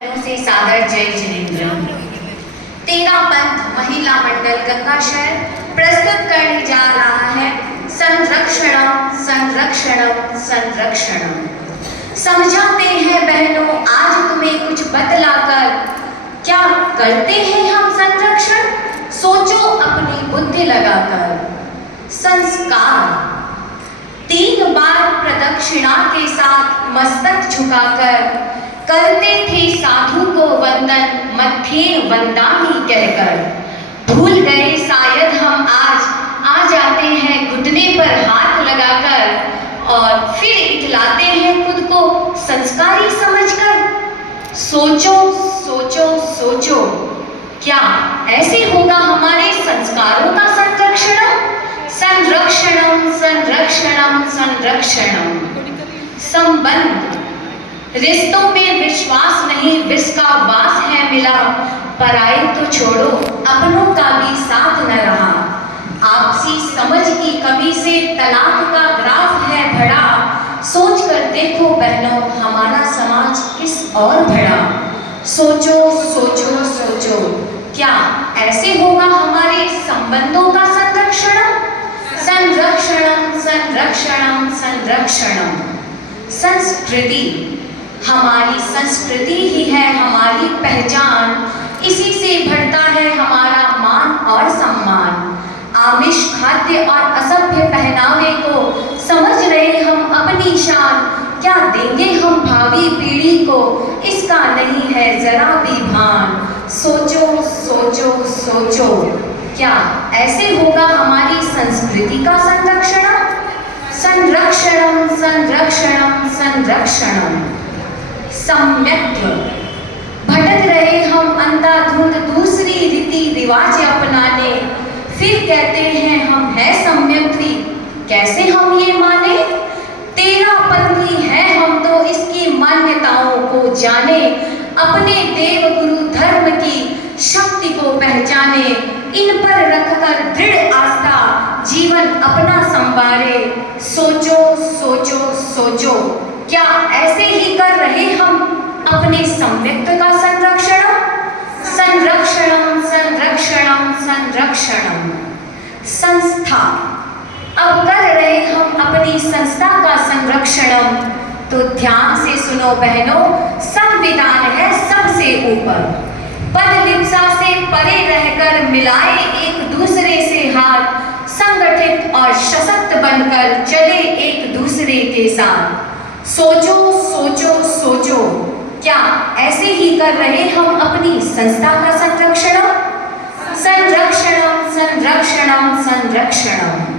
से सादर जय जिनेंद्र। तेरा पंथ महिला मंडल गंगा शहर प्रस्तुत करने जा रहा है संरक्षणम संरक्षणम संरक्षणम। समझाते हैं बहनों आज तुम्हें कुछ बतलाकर, क्या करते हैं हम संरक्षण, सोचो अपनी बुद्धि लगाकर। संस्कार 3 बार प्रदक्षिणा के साथ मस्तक झुकाकर करते थे साधु को वंदन मत्थेन वंदामि कहकर। भूल गए शायद हम आज आ जाते हैं घुटने पर हाथ लगाकर और फिर इठलाते हैं खुद को संस्कारी समझकर। सोचो सोचो सोचो, क्या ऐसे होगा हमारे संस्कारों का संरक्षण? संरक्षणम संरक्षणम संरक्षणम। संबंध रिश्तों में विश्वास नहीं विष का वास है मिला, पराए तो छोड़ो अपनों का भी साथ न रहा। आपसी समझ की कमी से तलाक का ग्राफ है भरा, सोच कर देखो बहनों हमारा समाज किस और बढ़ा। सोचो सोचो सोचो, क्या ऐसे होगा हमारे संबंधों का संरक्षण? संरक्षणम संरक्षणम संरक्षणम। संस्कृति हमारी संस्कृति ही है हमारी पहचान, इसी से बढ़ता है हमारा मान और सम्मान। आमिष खाद्य और असभ्य पहनावे को समझ रहे हम अपनी शान, क्या देंगे हम भावी पीढ़ी को इसका नहीं है जरा भी भान। सोचो सोचो सोचो, क्या ऐसे होगा हमारी संस्कृति का संरक्षण? संरक्षणम संरक्षणम संरक्षणम। सम्यक्त्व भटक रहे हम अंधाधुंध दूसरी रीति रिवाज अपनाने, फिर कहते हैं हम है सम्यक्त्वी, कैसे हम ये माने? तेरा पंथी है हम तो इसकी मान्यताओं को जाने, अपने देव गुरु धर्म की शक्ति को पहचाने, इन पर रखकर दृढ़ आस्था जीवन अपना संवारे। सोचो सोचो सोचो, क्या ऐसे ही कर रहे हम अपने सम्यक्त्व का संरक्षण? संरक्षणम संरक्षणम संरक्षणम। संस्था अब कर रहे हम अपनी संस्था का संरक्षण, तो ध्यान से सुनो बहनों संविधान है सबसे ऊपर। पद लिप्सा से परे रहकर मिलाए एक दूसरे से हाथ, संगठित और सशक्त बनकर चले एक दूसरे के साथ। सोचो सोचो सोचो, क्या ऐसे ही कर रहे हम अपनी संस्था का संरक्षण? संरक्षणम संरक्षणम संरक्षणम।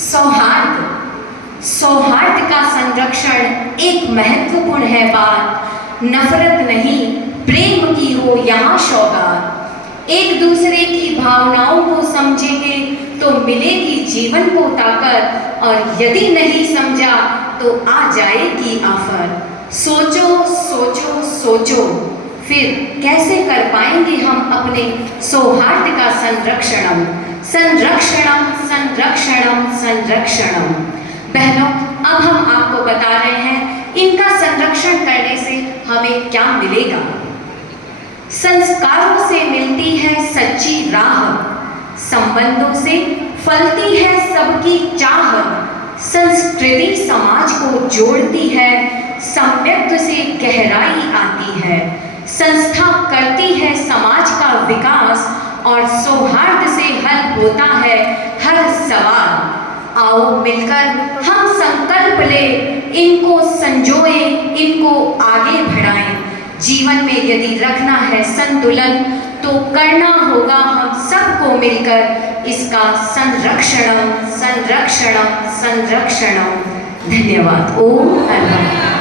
सौहार्द सौहार्द का संरक्षण एक महत्वपूर्ण है बात, नफरत नहीं प्रेम की हो यहाँ सौगात। एक दूसरे की भावनाओं को समझेंगे तो मिलेगी जीवन को ताकत, और यदि नहीं समझा तो आ जाएगी आफत। सोचो सोचो सोचो, फिर कैसे कर पाएंगे हम अपने सौहार्द का संरक्षण? संरक्षणम संरक्षणम संरक्षणम। बहनों अब हम आपको बता रहे हैं इनका संरक्षण करने से हमें क्या मिलेगा। संस्कारों से मिलती है सच्ची राह, संबंधों से फलती है सबकी चाह। संस्कृति समाज को जोड़ती है, सम्यक्त्व से गहराई आती है। संस्था करती है समाज का विकास, और सौहार्द से हल होता है हर सवाल। आओ मिलकर हम संकल्प ले, इनको संजोए इनको आगे बढ़ाएं। जीवन में यदि रखना है संतुलन तो करना होगा हम सबको मिलकर इसका संरक्षण संरक्षण संरक्षण। धन्यवाद। ओम हर हर।